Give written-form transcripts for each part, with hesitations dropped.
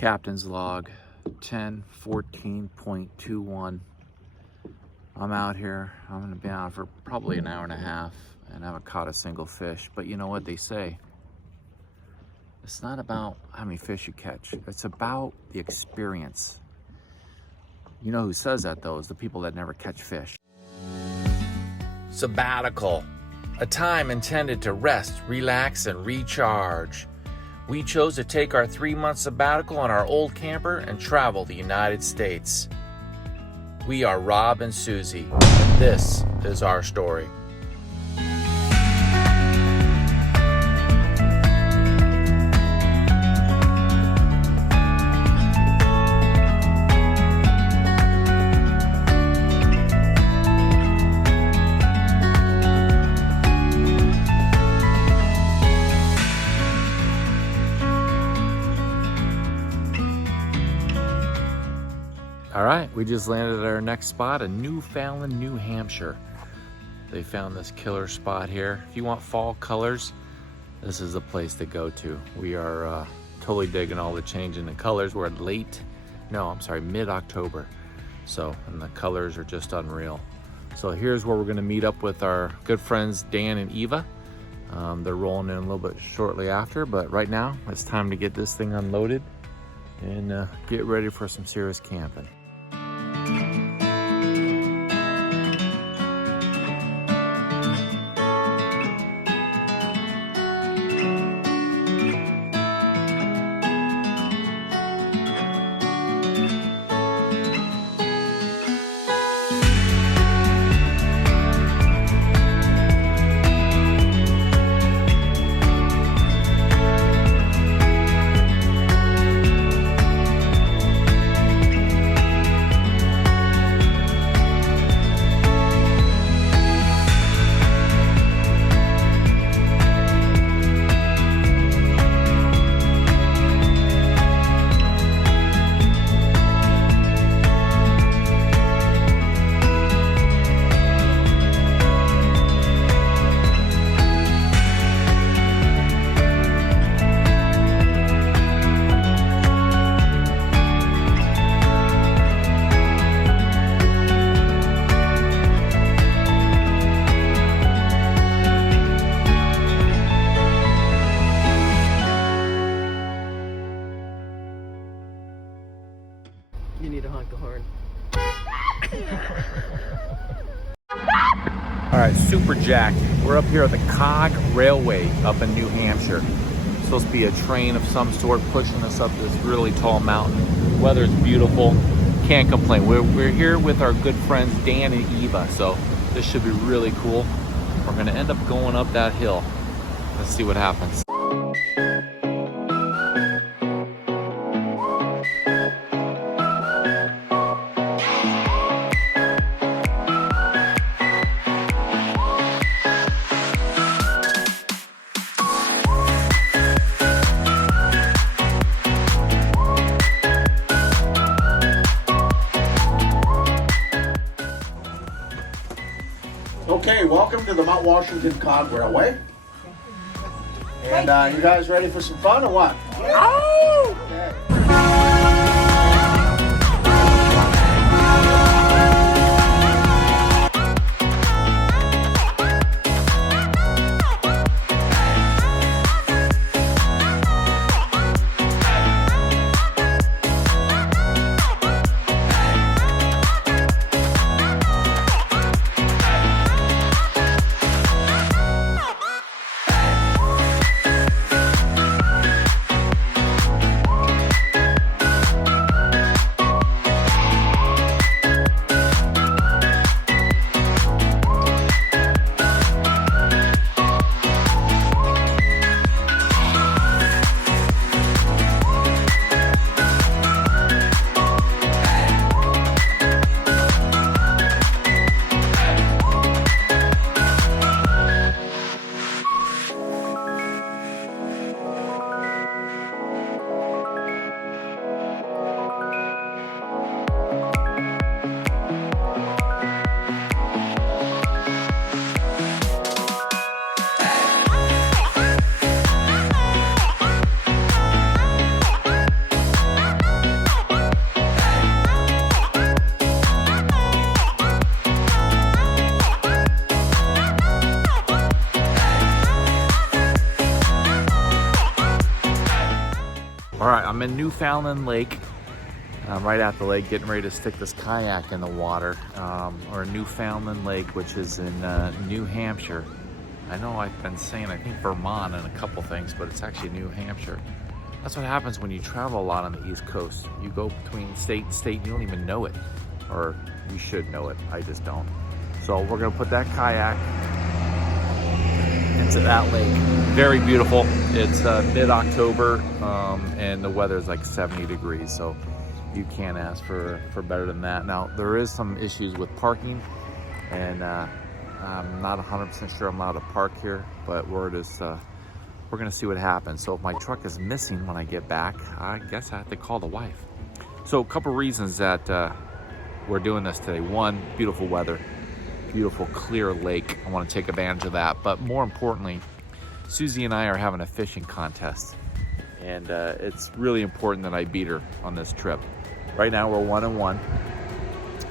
Captain's log 10:14.21. I'm out here. I'm gonna be out for probably an hour and a half and I haven't caught a single fish. But you know what they say? It's not about how many fish you catch. It's about the experience. You know who says that though? Is the people that never catch fish. Sabbatical, a time intended to rest, relax, and recharge. We chose to take our 3-month sabbatical on our old camper and travel the United States. We are Rob and Susie, and this is our story. All right, we just landed at our next spot in Newfound, New Hampshire. They found this killer spot here. If you want fall colors, this is the place to go to. We are totally digging all the change in the colors. We're at mid-October. So, and the colors are just unreal. So here's where we're gonna meet up with our good friends, Dan and Eva. They're rolling in a little bit shortly after, but right now it's time to get this thing unloaded and get ready for some serious camping. You need to honk the horn. All right, super jacked. We're up here at the COG Railway up in New Hampshire. It's supposed to be a train of some sort pushing us up this really tall mountain. Weather's beautiful, can't complain. We're here with our good friends Dan and Eva, so this should be really cool. We're gonna end up going up that hill. Let's see what happens. Okay, welcome to the Mount Washington COG Railway. And you guys ready for some fun or what? Oh! Okay. All right, I'm in Newfound Lake. I'm right at the lake, getting ready to stick this kayak in the water, or Newfound Lake, which is in New Hampshire. I know I've been saying, I think Vermont and a couple things, but it's actually New Hampshire. That's what happens when you travel a lot on the East Coast. You go between state and state, and you don't even know it. Or you should know it, I just don't. So we're gonna put that kayak into that lake. Very beautiful. It's mid-October, and the weather is like 70 degrees, so you can't ask for better than that. Now, there is some issues with parking, and I'm not 100% sure I'm allowed to park here, but we're gonna see what happens. So if my truck is missing when I get back, I guess I have to call the wife. So a couple reasons that we're doing this today. One, beautiful weather, beautiful clear lake. I want to take advantage of that. But more importantly, Susie and I are having a fishing contest, and it's really important that I beat her on this trip. Right now we're 1-1,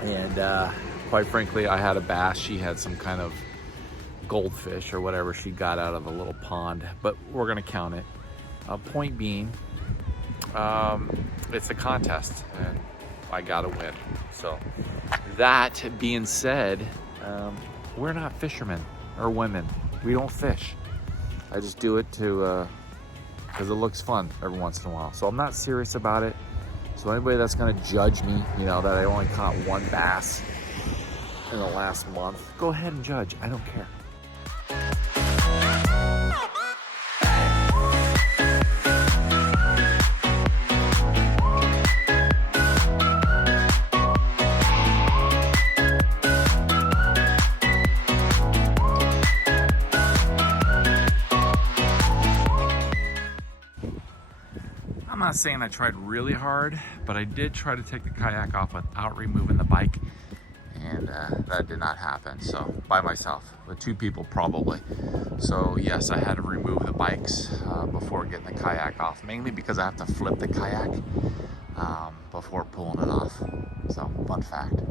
and quite frankly, I had a bass. She had some kind of goldfish or whatever she got out of a little pond, but we're gonna count it. Point being, it's a contest and I gotta win. So that being said, we're not fishermen or women. We don't fish. I just do it to because it looks fun every once in a while. So I'm not serious about it. So anybody that's gonna judge me, you know, that I only caught one bass in the last month, go ahead and judge. I don't care. I'm not saying I tried really hard, but I did try to take the kayak off without removing the bike, and that did not happen. So by myself, with two people probably. So yes, I had to remove the bikes before getting the kayak off, mainly because I have to flip the kayak before pulling it off. So fun fact.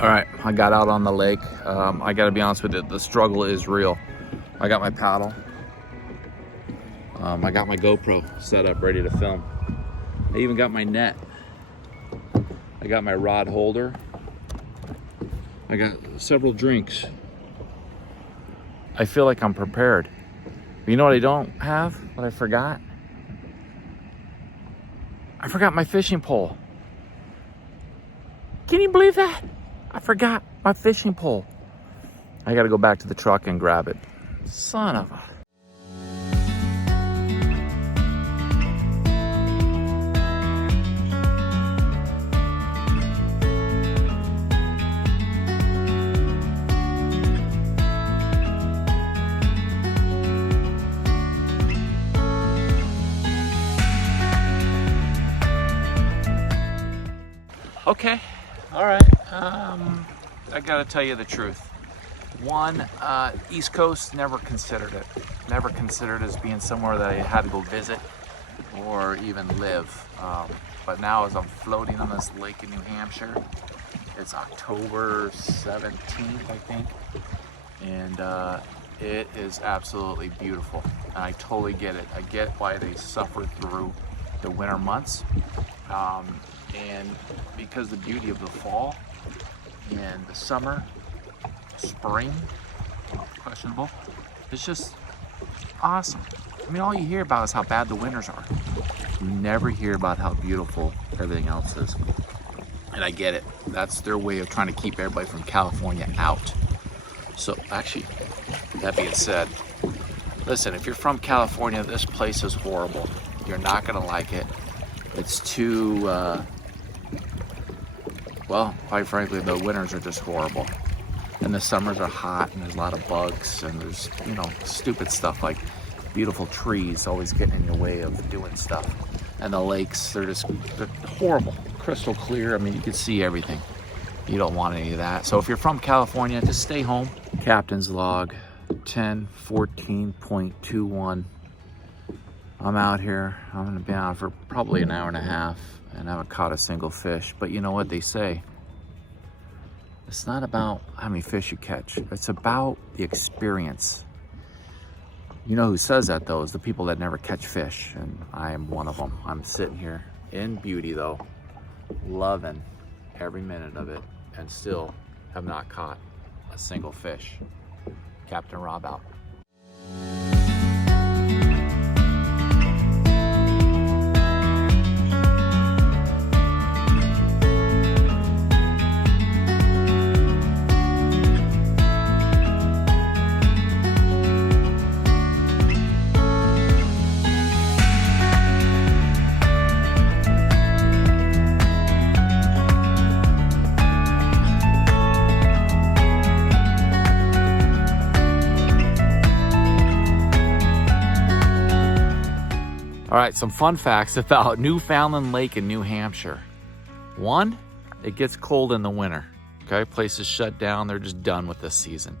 All right, I got out on the lake. I gotta be honest with you, the struggle is real. I got my paddle. I got my GoPro set up, ready to film. I even got my net. I got my rod holder. I got several drinks. I feel like I'm prepared. But you know what I don't have? What I forgot? I forgot my fishing pole. Can you believe that? I forgot my fishing pole. I gotta go back to the truck and grab it. Son of a... Okay, all right. I gotta tell you the truth. One, East Coast, never considered it. Never considered as being somewhere that I had to go visit or even live. But now as I'm floating on this lake in New Hampshire, it's October 17th, I think. And it is absolutely beautiful. And I totally get it. I get why they suffer through the winter months. And because the beauty of the fall and the summer, spring, questionable, it's just awesome. I mean, all you hear about is how bad the winters are. You never hear about how beautiful everything else is. And I get it. That's their way of trying to keep everybody from California out. So actually, that being said, listen, if you're from California, this place is horrible. You're not gonna like it. It's too, well, quite frankly, the winters are just horrible. And the summers are hot and there's a lot of bugs and there's, you know, stupid stuff like beautiful trees always getting in your way of doing stuff. And the lakes, they're horrible, crystal clear. I mean, you can see everything. You don't want any of that. So if you're from California, just stay home. Captain's log 1014.21. I'm out here. I'm gonna be out for probably an hour and a half and I haven't caught a single fish. But you know what they say? It's not about how many fish you catch. It's about the experience. You know who says that though is the people that never catch fish, and I am one of them. I'm sitting here in beauty though, loving every minute of it, and still have not caught a single fish. Captain Rob out. All right, some fun facts about Newfound Lake in New Hampshire. One, it gets cold in the winter. Okay, places shut down, they're just done with this season.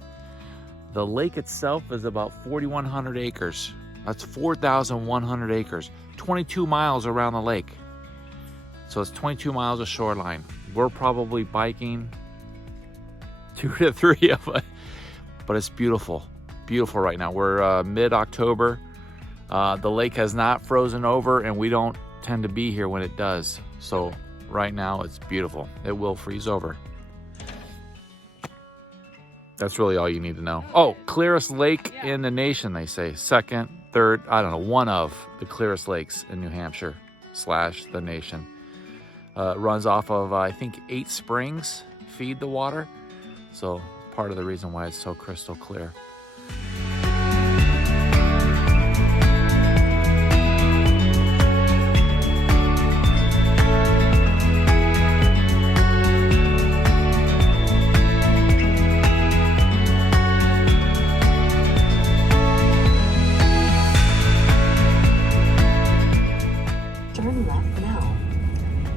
The lake itself is about 4,100 acres. That's 4,100 acres, 22 miles around the lake. So it's 22 miles of shoreline. We're probably biking 2 to 3 of it, but it's beautiful, beautiful right now. We're mid-October. The lake has not frozen over and we don't tend to be here when it does. So right now it's beautiful. It will freeze over. That's really all you need to know. Oh, clearest lake in the nation, they say. Second, third, I don't know, one of the clearest lakes in New Hampshire / the nation. Runs off of, I think, 8 springs feed the water. So part of the reason why it's so crystal clear.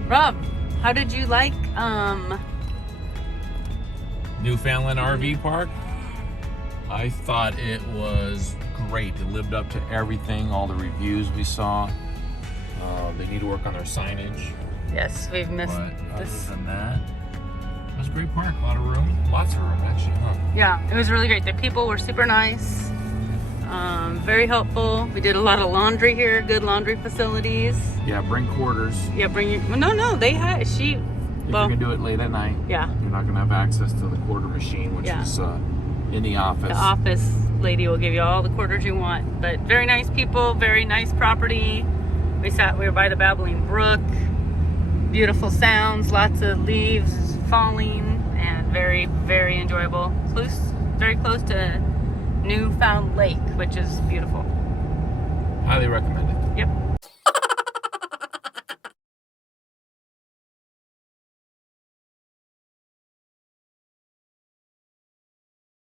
Rob, how did you like Newfoundland RV Park? I thought it was great. It lived up to everything, all the reviews we saw. They need to work on their signage. Yes, we've missed But this. other than that, it was a great park. A lot of room. Lots of room, actually, huh? Yeah, it was really great. The people were super nice, very helpful. We did a lot of laundry here, good laundry facilities. Yeah, bring quarters. Yeah, bring your, well, no, they had, If you can do it late at night, yeah. you're not going to have access to the quarter machine, which is in the office. The office lady will give you all the quarters you want. But very nice people, very nice property. We were by the Babbling Brook. Beautiful sounds, lots of leaves falling, and very, very enjoyable. Very close to Newfound Lake, which is beautiful. Highly recommend it. Yep.